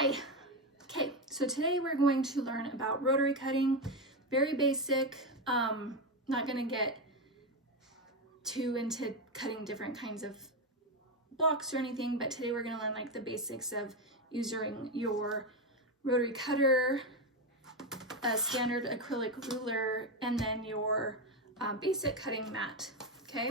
Hi. Okay, so today we're going to learn about rotary cutting. Very basic. Not going to get too into cutting different kinds of blocks or anything, but today we're going to learn like the basics of using your rotary cutter, a standard acrylic ruler, and then your basic cutting mat. Okay.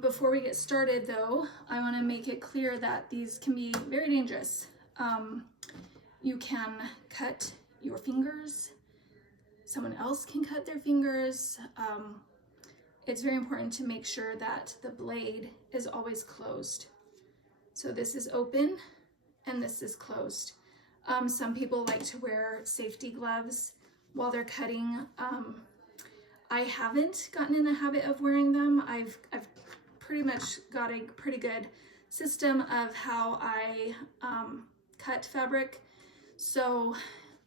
Before we get started though, I want to make it clear that these can be very dangerous. You can cut your fingers, someone else can cut their fingers. It's very important to make sure that the blade is always closed. So this is open and this is closed. Some people like to wear safety gloves while they're cutting. I haven't gotten in the habit of wearing them. I've pretty much got a pretty good system of how I cut fabric. So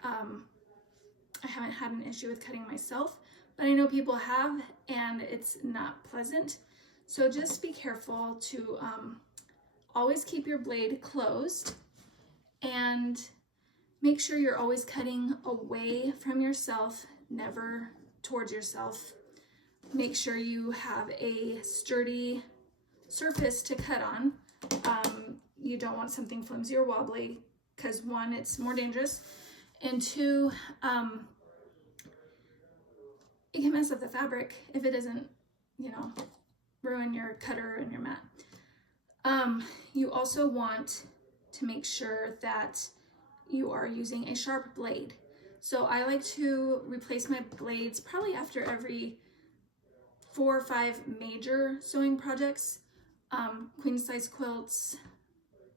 I haven't had an issue with cutting myself, but I know people have, and it's not pleasant. So just be careful to always keep your blade closed and make sure you're always cutting away from yourself, never towards yourself. Make sure you have a sturdy surface to cut on. You don't want something flimsy or wobbly because one, it's more dangerous, and two, it can mess up the fabric if it doesn't, ruin your cutter and your mat. You also want to make sure that you are using a sharp blade. So I like to replace my blades probably after every 4 or 5 major sewing projects, queen size quilts,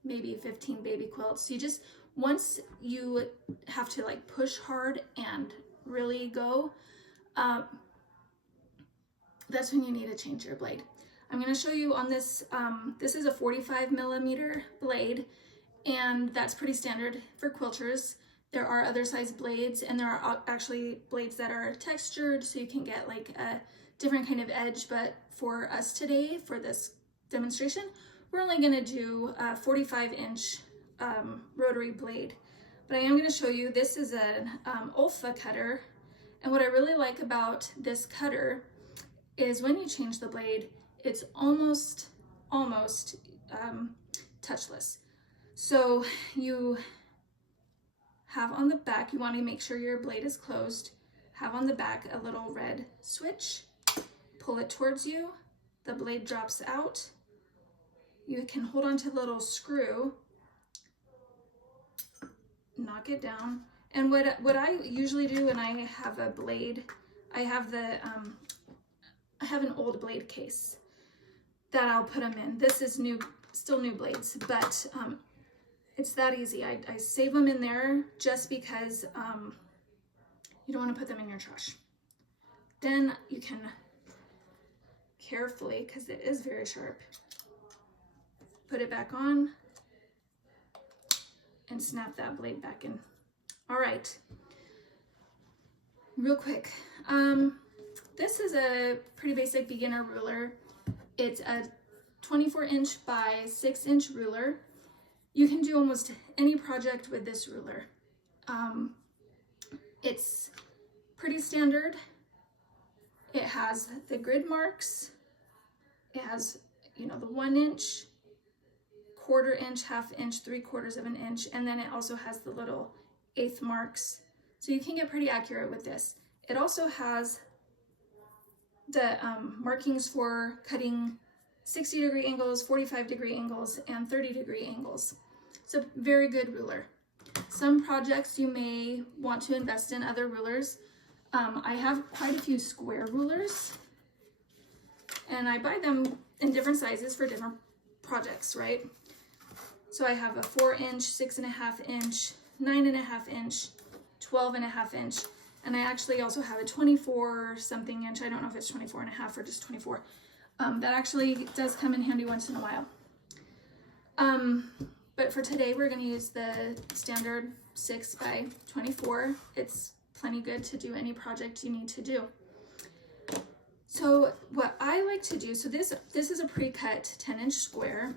maybe 15 baby quilts. Once you have to like push hard and really go, that's when you need to change your blade. I'm going to show you on this, this is a 45mm blade, and that's pretty standard for quilters. There are other size blades, and there are actually blades that are textured, so you can get like a different kind of edge. But for us today, for this demonstration, we're only going to do a 45-inch rotary blade. But I am going to show you, this is an Olfa cutter, and what I really like about this cutter is when you change the blade, it's almost touchless. So you have on the back, you want to make sure your blade is closed, have on the back a little red switch, pull it towards you, the blade drops out. You can hold on to the little screw, knock it down. And what I usually do when I have a blade, I have an old blade case that I'll put them in. This is still new blades, but it's that easy. I save them in there just because you don't want to put them in your trash. Then you can carefully, because it is very sharp, put it back on and snap that blade back in. All right, real quick. This is a pretty basic beginner ruler. It's a 24-inch by 6-inch ruler. You can do almost any project with this ruler. It's pretty standard. It has the grid marks. It has, the 1-inch, 1/4 inch, 1/2 inch, 3/4 of an inch, and then it also has the little 1/8 marks. So you can get pretty accurate with this. It also has the markings for cutting 60-degree angles, 45-degree angles, and 30-degree angles. It's a very good ruler. Some projects you may want to invest in other rulers. I have quite a few square rulers, and I buy them in different sizes for different projects, right? So I have a 4-inch, 6.5 inch, 9.5 inch, 12.5 inch, and I actually also have a 24 something inch. I don't know if it's 24.5 or just 24. That actually does come in handy once in a while. But for today, we're going to use the standard 6 by 24. It's plenty good to do any project you need to do. So what I like to do, so this is a pre-cut 10-inch square,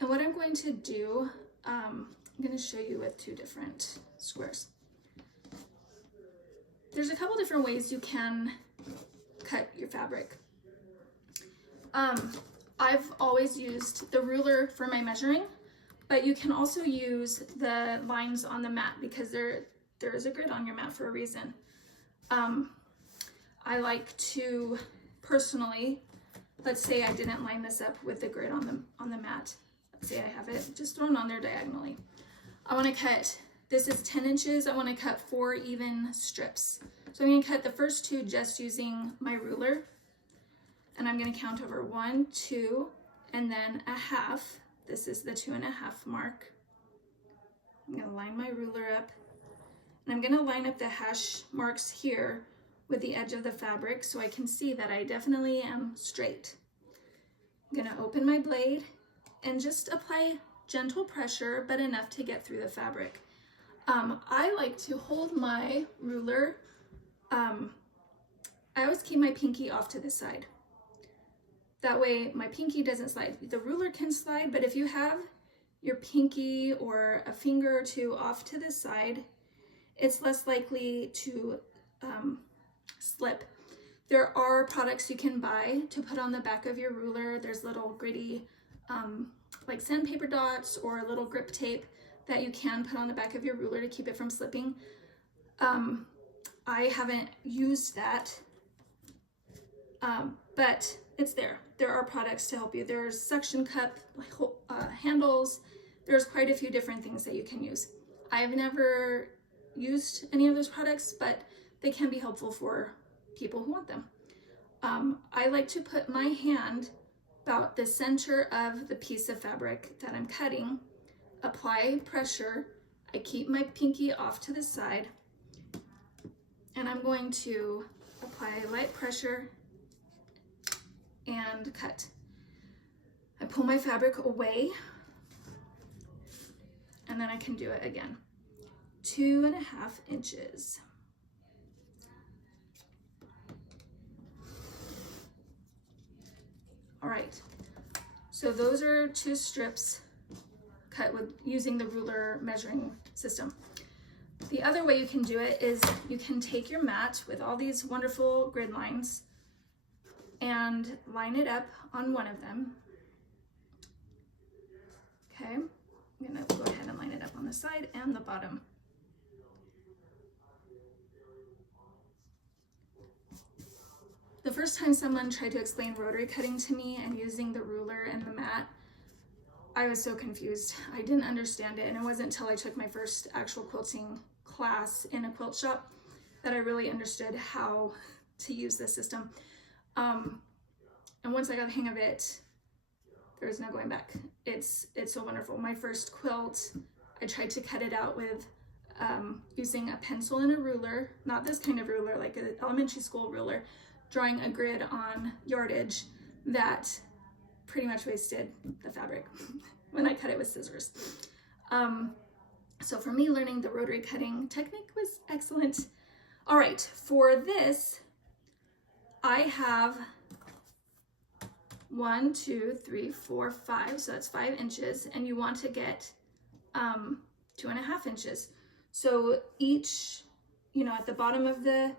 and what I'm going to do, I'm going to show you with 2 different squares. There's a couple different ways you can cut your fabric. I've always used the ruler for my measuring, but you can also use the lines on the mat because there is a grid on your mat for a reason. I like to personally, let's say I didn't line this up with the grid on the mat. Let's say I have it just thrown on there diagonally. I want to cut, this is 10 inches. I want to cut 4 even strips. So I'm going to cut the first 2 just using my ruler. And I'm going to count over 1, 2, and then a half. This is the 2.5 mark. I'm going to line my ruler up. And I'm going to line up the hash marks here with the edge of the fabric so I can see that I definitely am straight. I'm going to open my blade and just apply gentle pressure, but enough to get through the fabric. I like to hold my ruler. I always keep my pinky off to the side. That way my pinky doesn't slide. The ruler can slide, but if you have your pinky or a finger or 2 off to the side, it's less likely to slip. There are products you can buy to put on the back of your ruler. There's little gritty like sandpaper dots or little grip tape that you can put on the back of your ruler to keep it from slipping. I haven't used that, but it's there. There are products to help you. There's suction cup handles. There's quite a few different things that you can use. I've never used any of those products, but they can be helpful for people who want them. I like to put my hand about the center of the piece of fabric that I'm cutting, apply pressure. I keep my pinky off to the side, and I'm going to apply light pressure and cut. I pull my fabric away, and then I can do it again. 2.5 inches. All right, so those are 2 strips cut with using the ruler measuring system. The other way you can do it is you can take your mat with all these wonderful grid lines and line it up on one of them. Okay, I'm gonna go ahead and line it up on the side and the bottom. The first time someone tried to explain rotary cutting to me and using the ruler and the mat, I was so confused. I didn't understand it, and it wasn't until I took my first actual quilting class in a quilt shop that I really understood how to use this system. And once I got the hang of it, there was no going back. It's so wonderful. My first quilt, I tried to cut it out with using a pencil and a ruler, not this kind of ruler, like an elementary school ruler, drawing a grid on yardage that pretty much wasted the fabric when I cut it with scissors. So for me, learning the rotary cutting technique was excellent. All right, for this, I have 1, 2, 3, 4, 5, so that's 5 inches, and you want to get 2.5 inches. So each, at the bottom of the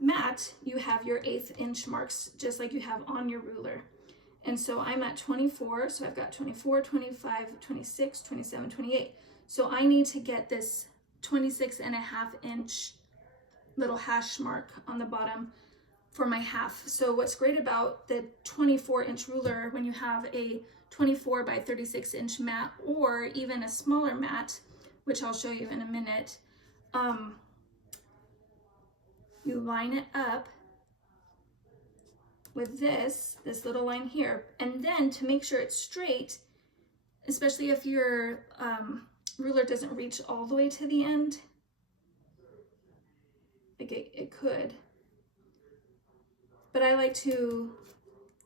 mat, you have your 1/8 inch marks, just like you have on your ruler. And so I'm at 24, so I've got 24, 25, 26, 27, 28. So I need to get this 26.5 inch little hash mark on the bottom for my half. So what's great about the 24 inch ruler, when you have a 24 by 36 inch mat or even a smaller mat, which I'll show you in a minute, you line it up with this little line here. And then to make sure it's straight, especially if your ruler doesn't reach all the way to the end, like it could, but I like to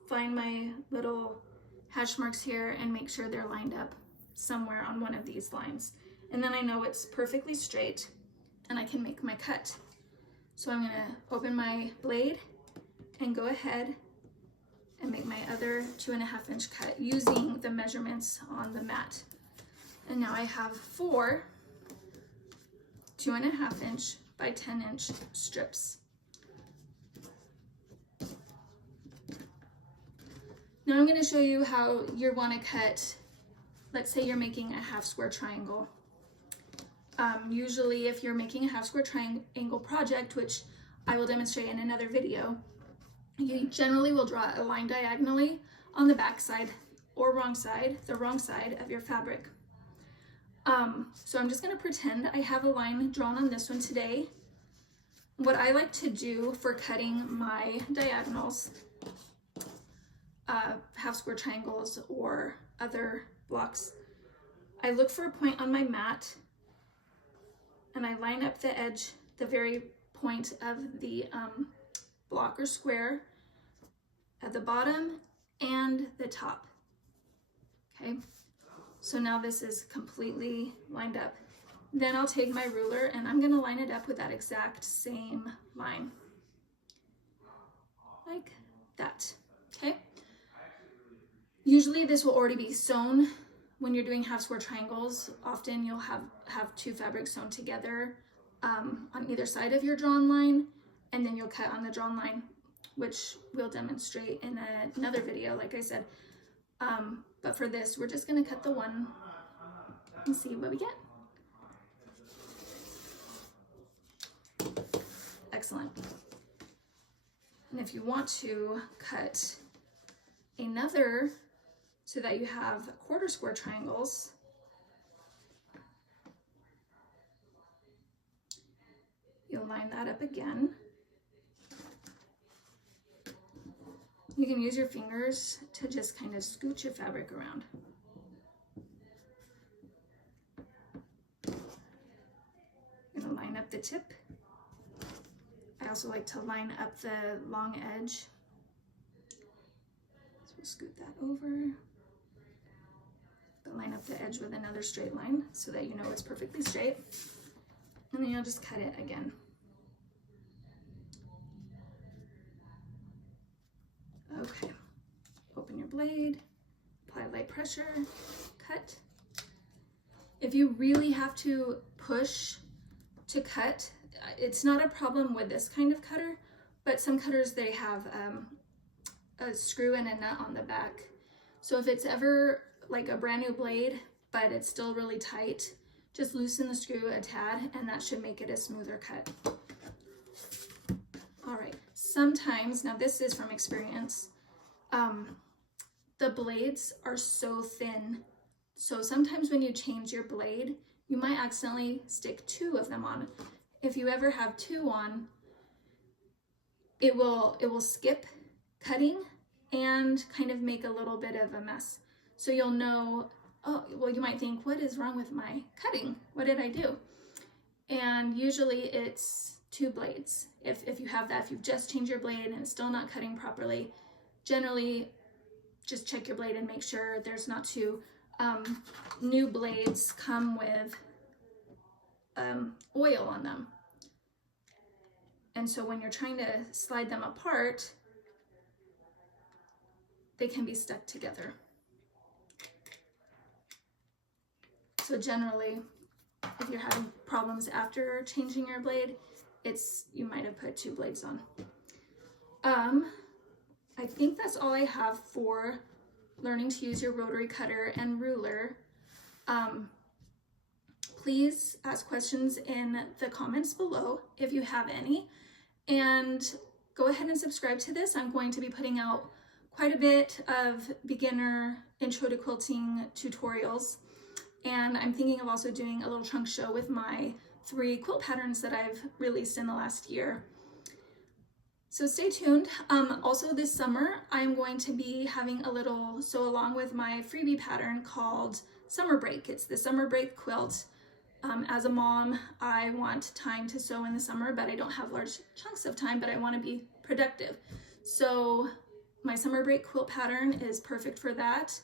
find my little hash marks here and make sure they're lined up somewhere on one of these lines. And then I know it's perfectly straight and I can make my cut. So I'm gonna open my blade and go ahead and make my other 2.5 inch cut using the measurements on the mat. And now I have 4 2.5 inch by 10 inch strips. Now I'm going to show you how you want to cut. Let's say you're making a half square triangle. Usually if you're making a half square triangle project, which I will demonstrate in another video, you generally will draw a line diagonally on the back side or the wrong side of your fabric. So I'm just going to pretend I have a line drawn on this one today. What I like to do for cutting my diagonals, half square triangles or other blocks, I look for a point on my mat and I line up the edge, the very point of the block or square at the bottom and the top. Okay, so now this is completely lined up. Then I'll take my ruler and I'm going to line it up with that exact same line, like that. Okay, usually this will already be sewn. When you're doing half square triangles, often you'll have 2 fabrics sewn together on either side of your drawn line, and then you'll cut on the drawn line, which we'll demonstrate in another video, like I said. But for this, we're just going to cut the one and see what we get. Excellent. And if you want to cut another so that you have 1/4 square triangles, you'll line that up again. You can use your fingers to just kind of scoot your fabric around. I'm going to line up the tip. I also like to line up the long edge. So we'll scoot that over. But line up the edge with another straight line so that you know it's perfectly straight. And then you'll just cut it again. Okay, open your blade, apply light pressure, cut. If you really have to push to cut, it's not a problem with this kind of cutter, but some cutters, they have a screw and a nut on the back. So if it's ever like a brand new blade, but it's still really tight, just loosen the screw a tad and that should make it a smoother cut. All right, sometimes, now this is from experience, the blades are so thin. So sometimes when you change your blade, you might accidentally stick 2 of them on. If you ever have 2 on, it will skip cutting and kind of make a little bit of a mess. So you'll know, oh, well, you might think, what is wrong with my cutting? What did I do? And usually it's 2 blades. If you have that, if you've just changed your blade and it's still not cutting properly, generally just check your blade and make sure there's not 2. New blades come with oil on them. And so when you're trying to slide them apart, they can be stuck together. So generally, if you're having problems after changing your blade, you might have put 2 blades on. I think that's all I have for learning to use your rotary cutter and ruler. Please ask questions in the comments below if you have any, and go ahead and subscribe to this. I'm going to be putting out quite a bit of beginner intro to quilting tutorials, and I'm thinking of also doing a little trunk show with my 3 quilt patterns that I've released in the last year. So stay tuned. Also this summer, I'm going to be having a little sew along with my freebie pattern called Summer Break. It's the Summer Break quilt. As a mom, I want time to sew in the summer, but I don't have large chunks of time, but I want to be productive. So my Summer Break quilt pattern is perfect for that.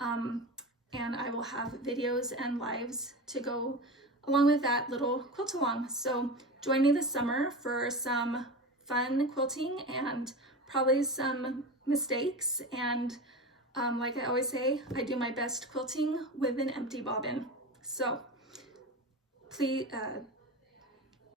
And I will have videos and lives to go along with that little quilt along. So join me this summer for some fun quilting and probably some mistakes. And like I always say, I do my best quilting with an empty bobbin. So please,